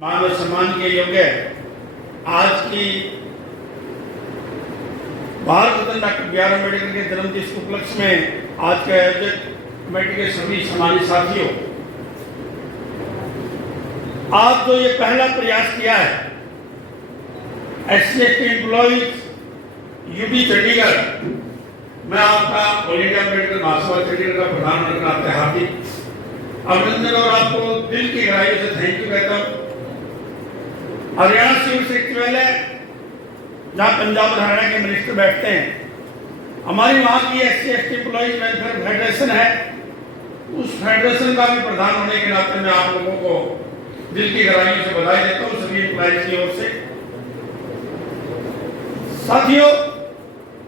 मान और सम्मान के योग्य आज की भारत रत्न डॉक्टर बी.आर. अम्बेडकर के जन्मदिन के उपलक्ष्य में आज के आयोजक कमेटी के सभी सम्मानित साथियों, आज जो ये पहला प्रयास किया है SC/ST एम्प्लॉइज यूपी चंडीगढ़, मैं आपका ऑल इंडिया अम्बेडकर महासभा चंडीगढ़ का प्रधान बनकर आपके हार्दिक अभिनंदन और आपको दिल की गहराइयों से थैंक यू कहता हूँ। हरियाणा सिविल सचिवालय जहाँ पंजाब और हरियाणा के मिनिस्टर बैठते हैं, हमारी वहाँ की SC/ST एम्प्लॉइज वेलफेयर फेडरेशन है, उस फेडरेशन का भी प्रधान होने के नाते मैं आप लोगों को दिल की गहराइयों से बधाई देता हूँ सभी एम्प्लॉइज की ओर से। साथियों,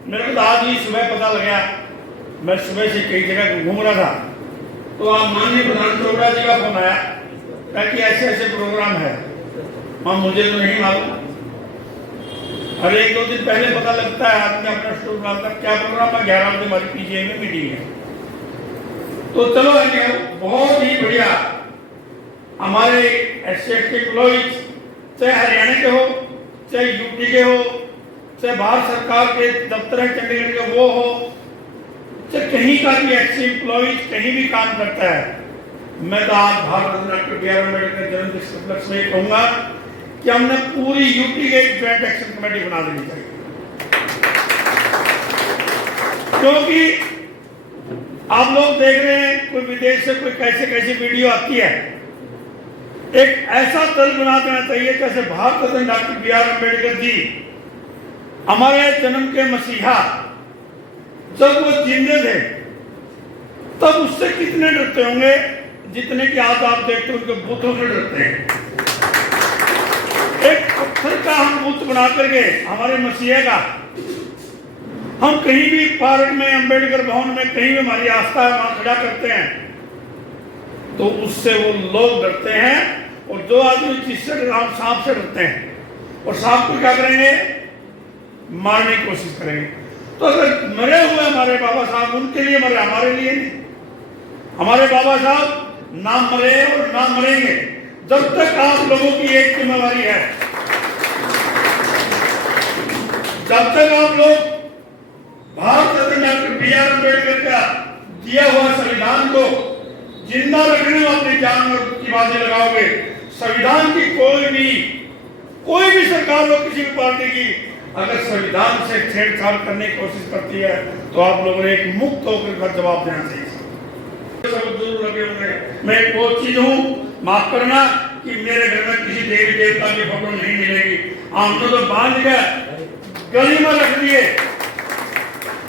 मेरे को तो आज ही सुबह पता लगा, मैं सुबह से कई जगह घूम रहा था तो आप माननीय प्रधान चोपड़ा जी का फोन आया ताकि ऐसे ऐसे प्रोग्राम है। हाँ, मुझे तो नहीं मालूम, और एक दो दिन पहले पता लगता है आदमी अपना स्टोर डालता क्या प्रोग्राम है। 11 बजे हमारी PGI में मीटिंग है, तो चलो बहुत ही बढ़िया। हमारे SC/ST एम्प्लॉइज चाहे हरियाणा के हो, चाहे यूपी के हो, चाहे भारत सरकार के दफ्तर है चंडीगढ़ के वो हो, चाहे कहीं का भी SC एम्प्लॉइज कहीं भी काम करता है, मैं तो आज भारत रत्न डॉक्टर बी.आर. अम्बेडकर जन्मदिन के उपलक्ष्य में कहूंगा कि हमने पूरी यूपी की एक ज्वाइंट एक्शन कमेटी बना देनी चाहिए, क्योंकि आप लोग देख रहे हैं कोई विदेश से कोई कैसे कैसी वीडियो आती है। एक ऐसा दल बना देना चाहिए जैसे भारत रत्न डॉक्टर बी.आर. अम्बेडकर जी हमारे जन्म के मसीहा, जब वो जिंदे थे तब उससे कितने डरते होंगे जितने कि आज आप देखते हो उनके बुतों से डरते हैं। एक पत्थर का हम बुत बना करके हमारे मसीहा का हम कहीं भी पार्क में, अंबेडकर भवन में, कहीं भी हमारी आस्था है वहां खड़ा करते हैं तो उससे वो लोग डरते हैं। और जो आदमी जिससे हम सांप से डरते हैं, और सांप को क्या करेंगे, मारने की कोशिश करेंगे। तो अगर मरे हुए हमारे बाबा साहब उनके लिए मरे, हमारे लिए नहीं। हमारे बाबा साहब ना मरे और ना मरेंगे जब तक आप लोगों की एक जिम्मेवारी है, जब तक आप लोग भारत रत्न डॉक्टर बी.आर. अम्बेडकर का दिया हुआ संविधान को जिंदा रखने में अपनी जान और की बातें लगाओगे। संविधान की कोई भी सरकार हो, किसी भी पार्टी की, अगर संविधान से छेड़छाड़ करने की कोशिश करती है तो आप लोगों ने एक मुक्त होकर जवाब देना चाहिए। सब जरूर लगे होंगे, मैं एक बहुत चीज हूँ, माफ करना कि मेरे घर में किसी देवी देवता की फोटो नहीं मिलेगी। हमने तो बांध के गली में रख दिए,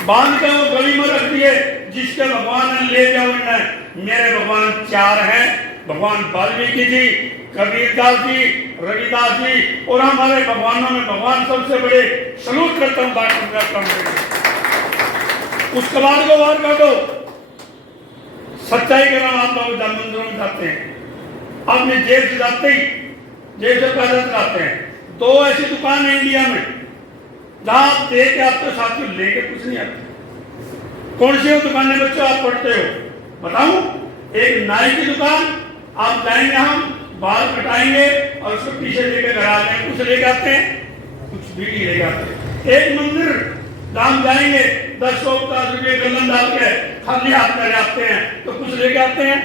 बांध के वो गली में रख दिए, जिसके भगवान ने ले जाओ। मेरे भगवान 4 हैं, भगवान वाल्मीकि जी, कबीरदास जी, रविदास जी, और हमारे भगवानों में भगवान सबसे बड़े। सलूट करता हूँ उसके बाद को बाहर काटो। सच्चाई के नाम आप लोग मंदिरों में जाते हैं, आपने जेब से जाते ही जेब से पैदल जाते हैं। 2 ऐसी दुकान है इंडिया में जहां आप दे के आपके साथियों लेके कुछ नहीं आते। कौन सी दुकानें बच्चों आप पढ़ते हो बताऊं? एक नाई की दुकान, आप जाएंगे, हम बाल कटाएंगे और उसको पीछे लेके घर आ जाएंगे, कुछ लेके आते हैं, कुछ भी नहीं लेके आते। एक मंदिर दाम जाएंगे, 10 रुपये गलन डाल के खाली हाथ में आते हैं, तो कुछ लेके आते हैं?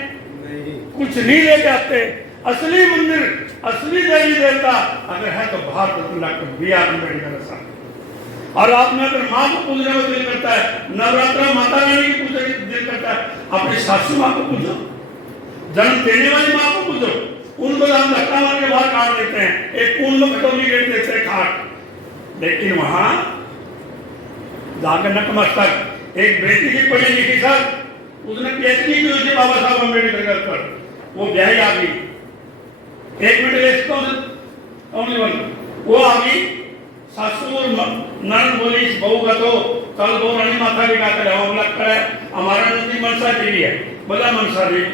कुछ नहीं लेके आते। असली मंदिर, असली देवी देवता अगर है तो भारत रत्न डॉक्टर बी.आर. अम्बेडकर साहब। और आपने अगर माँ को पूजने को दिल करता है, नवरात्रा माता रानी की पूजने को दिल करता है, अपनी सासू माँ को पूजो, जन्म देने वाली माँ को पूजो। उनको हम धक्का मार के बाहर काट देते हैं, एक कून में कटोरी गेट देते हैं खाट। लेकिन वहां जाकर नतमस्तक एक बेटी की पढ़ी लिखी सर, उसने PhD की हुई थी बाबा साहब अम्बेडकर पर, वो ब्याही आ गई। 1 मिनट वेस्ट वो आ गई, सासू नन बोली बहू का तो कल 2 रानी माथा भी काट रहा लगता है हमारा नंदी मनसा देवी है। बोला मनसा देवी,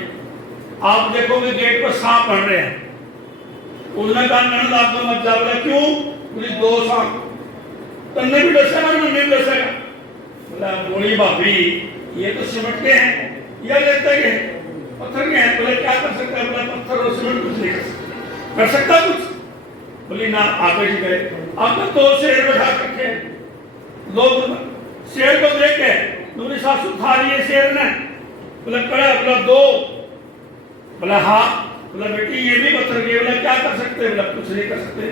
आप देखोगे गेट पर सांप बन रहे हैं। उसने कहा नंद आप तो मत जाओ। क्यों? बोली 2 सांप तन्ने भी डसेगा, नन्ने भी डसेगा। बोला बोली भाभी ये तो सिमट के हैं, ये लेते हैं पत्थर के हैं। बोले क्या कर सकते हैं? बोला पत्थर और सिमट कुछ नहीं कर सकते। कर सकता कुछ? बोली ना, आपे जी गए। आपने 2 शेर बैठा रखे हैं, लोग शेर को देख के दूसरी सासू खा लिए शेर ने। बोला कड़ा, बोला 2, बोला हाँ, बोला बेटी ये भी पत्थर के, बोला क्या कर सकते? बोला कुछ नहीं कर सकते।